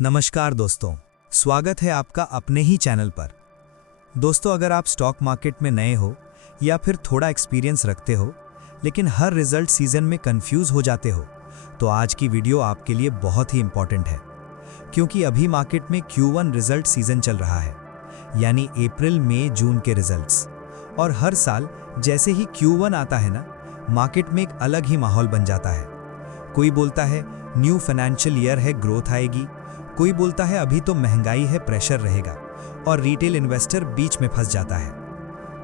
नमस्कार दोस्तों, स्वागत है आपका अपने ही चैनल पर। दोस्तों, अगर आप स्टॉक मार्केट में नए हो या फिर थोड़ा एक्सपीरियंस रखते हो लेकिन हर रिजल्ट सीजन में कंफ्यूज हो जाते हो, तो आज की वीडियो आपके लिए बहुत ही इंपॉर्टेंट है। क्योंकि अभी मार्केट में Q1 रिजल्ट सीजन चल रहा है, यानी अप्रैल, मई, जून के रिजल्ट्स। और हर साल जैसे ही Q1 आता है ना, मार्केट में एक अलग ही माहौल बन जाता है। कोई बोलता है न्यू फाइनेंशियल ईयर है, ग्रोथ आएगी। कोई बोलता है अभी तो महंगाई है, प्रेशर रहेगा। और रिटेल इन्वेस्टर बीच में फंस जाता है।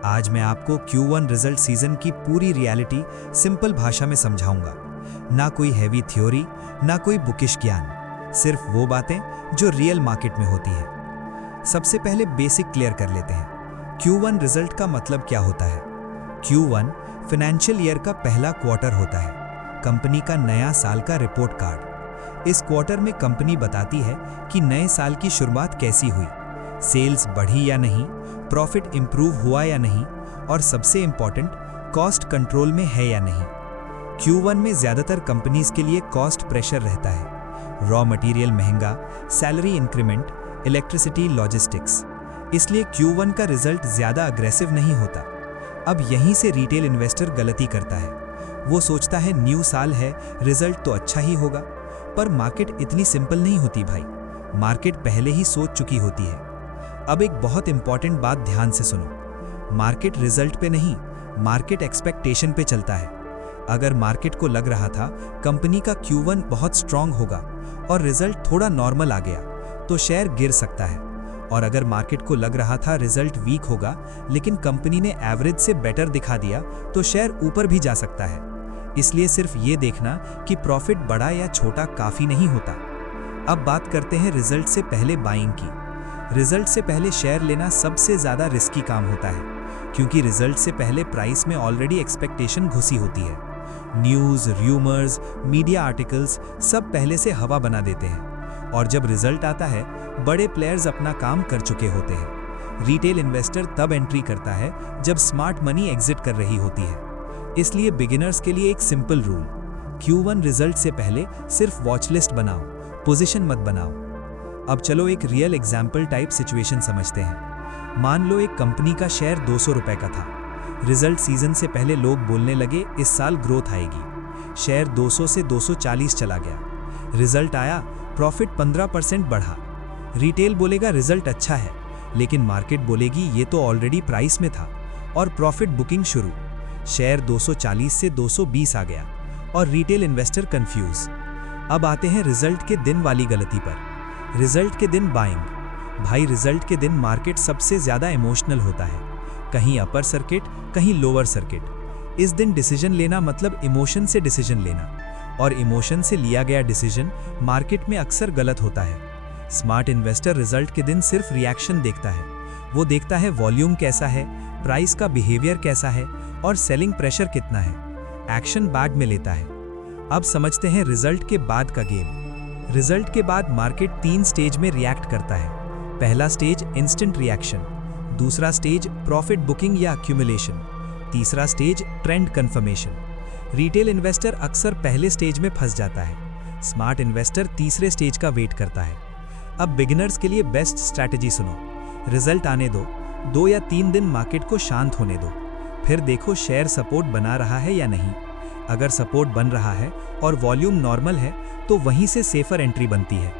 आज मैं आपको Q1 रिजल्ट सीजन की पूरी रियलिटी सिंपल भाषा में समझाऊंगा। ना कोई हैवी थ्योरी, ना कोई बुकिश ज्ञान, सिर्फ वो बातें जो रियल मार्केट में होती है। सबसे पहले बेसिक क्लियर कर लेते हैं। Q1 रिजल्ट का मतलब क्या होता है? Q1 फाइनेंशियल ईयर का पहला क्वार्टर होता है, कंपनी का नया साल का रिपोर्ट कार्ड। इस क्वार्टर में कंपनी बताती है कि नए साल की शुरुआत कैसी हुई, सेल्स बढ़ी या नहीं, प्रॉफिट इंप्रूव हुआ या नहीं, और सबसे इंपॉर्टेंट, कॉस्ट कंट्रोल में है या नहीं। Q1 में ज्यादातर कंपनीज के लिए कॉस्ट प्रेशर रहता है। रॉ मटेरियल महंगा, सैलरी इंक्रीमेंट, इलेक्ट्रिसिटी, लॉजिस्टिक्स। इसलिए Q1 का रिजल्ट ज्यादा अग्रेसिव नहीं होता। अब यहीं से रिटेल इन्वेस्टर गलती करता है। वो सोचता है न्यू साल है, रिजल्ट तो अच्छा ही होगा। पर मार्केट इतनी सिंपल नहीं होती भाई। मार्केट पहले ही सोच चुकी होती है। अब एक बहुत इंपॉर्टेंट बात ध्यान से सुनो। मार्केट रिजल्ट पे नहीं, मार्केट एक्सपेक्टेशन पे चलता है। अगर मार्केट को लग रहा था कंपनी का Q1 बहुत स्ट्रांग होगा और रिजल्ट थोड़ा नॉर्मल आ गया, तो शेयर गिर सकता है। और अगर मार्केट को लग रहा था रिजल्ट वीक होगा लेकिन कंपनी ने एवरेज से बेटर दिखा दिया, तो शेयर ऊपर भी जा सकता है। इसलिए सिर्फ ये देखना कि प्रॉफिट बड़ा या छोटा काफी नहीं होता। अब बात करते हैं रिजल्ट से पहले बाइंग की। रिजल्ट से पहले शेयर लेना सबसे ज्यादा रिस्की काम होता है, क्योंकि रिजल्ट से पहले प्राइस में ऑलरेडी एक्सपेक्टेशन घुसी होती है। न्यूज, र्यूमर्स, मीडिया आर्टिकल्स सब पहले से हवा बना देते हैं। और जब रिजल्ट आता है, बड़े प्लेयर्स अपना काम कर चुके होते हैं। रिटेल इन्वेस्टर तब एंट्री करता है जब स्मार्ट मनी एग्जिट कर रही होती है। इसलिए बिगिनर्स के लिए एक सिंपल रूल, Q1 रिजल्ट से पहले सिर्फ वॉच लिस्ट बनाओ, पोजीशन मत बनाओ। अब चलो एक रियल एग्जाम्पल टाइप सिचुएशन समझते हैं। मान लो एक कंपनी का शेयर 200 रुपए का था। रिजल्ट सीजन से पहले लोग बोलने लगे इस साल ग्रोथ आएगी। शेयर 200 से 240 चला गया। रिजल्ट आया, प्रॉफिट 15% बढ़ा। रिटेल बोलेगा रिजल्ट अच्छा है, लेकिन मार्केट बोलेगी ये तो ऑलरेडी प्राइस में था, और प्रॉफिट बुकिंग शुरू। शेयर 240 से 220 आ गया और रिटेल इन्वेस्टर कंफ्यूज। अब आते हैं रिजल्ट के दिन वाली गलती पर। रिजल्ट के दिन बाइंग। भाई, रिजल्ट के दिन मार्केट सबसे ज्यादा इमोशनल होता है। कहीं अपर सर्किट, कहीं लोअर सर्किट। इस दिन डिसीजन लेना मतलब इमोशन से डिसीजन लेना, और इमोशन से लिया गया डिसीजन मार्केट में अक्सर गलत होता है। स्मार्ट इन्वेस्टर रिजल्ट के दिन सिर्फ रिएक्शन देखता है। वो देखता है वॉल्यूम कैसा है, प्राइस का बिहेवियर कैसा है, और सेलिंग प्रेशर कितना है। एक्शन बैग में लेता है। अब समझते हैं रिजल्ट के बाद का गेम। रिजल्ट के बाद मार्केट 3 स्टेज में रिएक्ट करता है। पहला स्टेज इंस्टेंट रिएक्शन, दूसरा स्टेज प्रॉफिट बुकिंग या एक्यूमुलेशन, तीसरा stage trend confirmation. Retail investor अक्सर पहले स्टेज में फंस जाता है। स्मार्ट इन्वेस्टर तीसरे स्टेज का वेट करता है। अब बिगिनर्स के लिए बेस्ट स्ट्रैटेजी सुनो। रिजल्ट आने दो, 2 या 3 दिन मार्केट को शांत होने दो। फिर देखो शेयर सपोर्ट बना रहा है या नहीं। अगर सपोर्ट बन रहा है और वॉल्यूम नॉर्मल है, तो वहीं से सेफर एंट्री बनती है।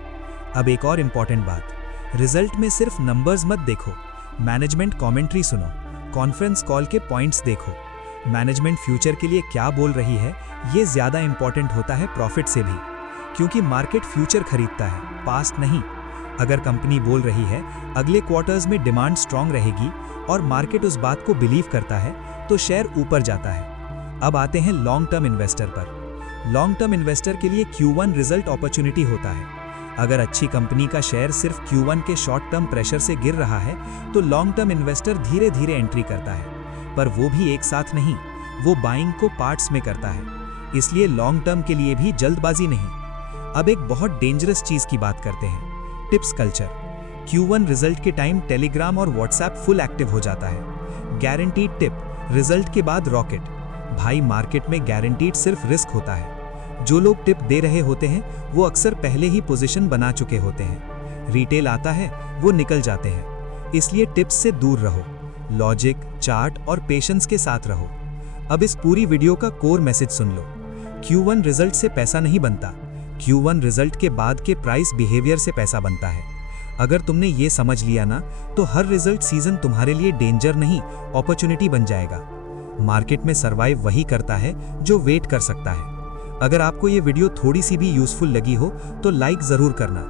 अब एक और इंपॉर्टेंट बात, रिजल्ट में सिर्फ नंबर्स मत देखो, मैनेजमेंट कमेंट्री सुनो, कॉन्फ्रेंस कॉल के पॉइंट्स देखो। मैनेजमेंट फ्यूचर के लिए क्या बोल रही है, ये ज्यादा इंपॉर्टेंट होता है प्रॉफिट से भी, क्योंकि मार्केट फ्यूचर खरीदता है, पास्ट नहीं। अगर कंपनी बोल रही है अगले क्वार्टर्स में डिमांड स्ट्रांग रहेगी और मार्केट उस बात को बिलीव करता है, तो शेयर ऊपर जाता है। अब आते हैं लॉन्ग टर्म इन्वेस्टर पर। लॉन्ग टर्म इन्वेस्टर के लिए Q1 रिजल्ट अपॉर्चुनिटी होता है। अगर अच्छी कंपनी का शेयर सिर्फ Q1 के शॉर्ट टर्म प्रेशर से गिर रहा है, तो लॉन्ग टर्म इन्वेस्टर धीरे धीरे एंट्री करता है, पर वो भी एक साथ नहीं, वो बाइंग को पार्ट्स में करता है। इसलिए लॉन्ग टर्म के लिए भी जल्दबाजी नहीं। अब एक बहुत डेंजरस चीज की बात करते हैं, टिप्स कल्चर। Q1 रिजल्ट के टाइम टेलीग्राम और व्हाट्सएप फुल एक्टिव हो जाता है। गारंटीड टिप, रिजल्ट के बाद रॉकेट। भाई, मार्केट में गारंटीड सिर्फ रिस्क होता है, जो लोग टिप दे रहे होते हैं वो अक्सर पहले ही पोजीशन बना चुके होते हैं। रिटेल आता है, वो निकल जाते हैं। इसलिए टिप्स से दूर रहो, लॉजिक, चार्ट और पेशेंस के साथ रहो। अब इस पूरी वीडियो का कोर मैसेज सुन लो। Q1 रिजल्ट से पैसा नहीं बनता, Q1 रिजल्ट के बाद के प्राइस बिहेवियर से पैसा बनता है। अगर तुमने ये समझ लिया ना, तो हर रिजल्ट सीजन तुम्हारे लिए डेंजर नहीं, अपॉर्चुनिटी बन जाएगा। मार्केट में सर्वाइव वही करता है जो वेट कर सकता है। अगर आपको ये वीडियो थोड़ी सी भी यूजफुल लगी हो तो लाइक जरूर करना,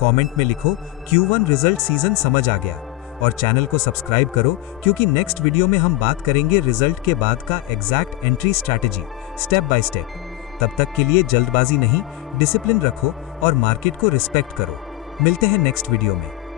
कमेंट में लिखो Q1 रिजल्ट सीजन समझ आ गया, और चैनल को सब्सक्राइब करो, क्योंकि नेक्स्ट वीडियो में हम बात करेंगे रिजल्ट के बाद का exact entry strategy step by step. तब तक के लिए जल्दबाजी नहीं, डिसिप्लिन रखो और मार्केट को रिस्पेक्ट करो। मिलते हैं नेक्स्ट वीडियो में।